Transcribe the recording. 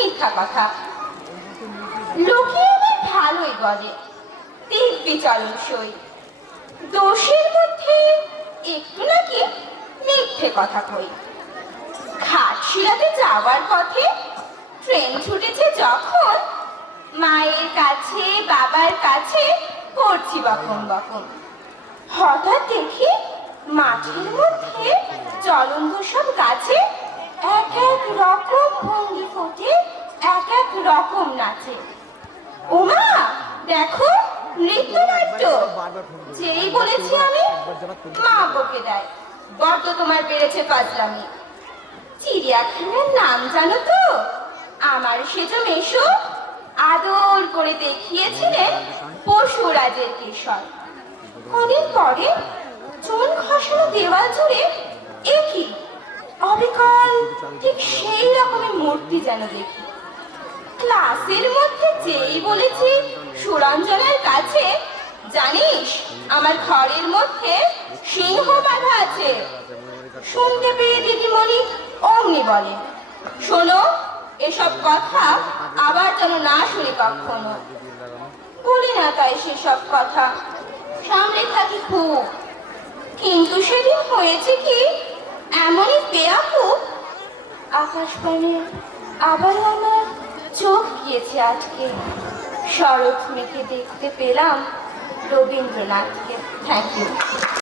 মিথ্যা কথা। লোকে আমার ভালোই বলে, দিব্যি চলন সই। দোষের মধ্যে একটু নাকি মিথ্যে কথা কই। ঘাটশিলাতে যাওয়ার পথে ট্রেন ছুটেছে যখন, মায়ের কাছে বাবার কাছে করছি বকম বকম। হঠাৎ দেখি মাঠের মধ্যে চলন্ত সব গাছে এক এক রকম ভঙ্গি ফোটে, এক এক রকম নাচে। ওমা দেখো নৃত্যনাট্য। যেই বলেছি আমি, মা বকে দেয়, বড্ড তোমার বেড়েছে ফাজলামি। চিড়িয়াখানার নাম জানো তো? আমার সেজ মেশো আদর করে দেখিয়েছিলেন পশুরাজের কেশর। কদিন পরে চুন খসানো দেওয়াল জুড়ে একই অবিকল ঠিক সেই রকমের মূর্তি যেন দেখি। ক্লাসের মধ্যে যেই বলেছি সুরঞ্জনের কাছে, জানিস আমার ঘরের মধ্যে সিংহ বাঁধা আছে। শুনতে পেয়ে দিদিমণি অমনি বলে, শোনো এসব কথা আবার যেন না শুনি কখনো। বলি না তাই সেসব কথা, সামনে থাকি খুব। কিন্তু সেদিন হয়েছে কি, এমনই বেয়াকুব, আকাশবাণী আবারও আমার চোখ গিয়েছে আজকে। শরৎ মেঘে দেখতে পেলাম রবীন্দ্রনাথকে। Thank you.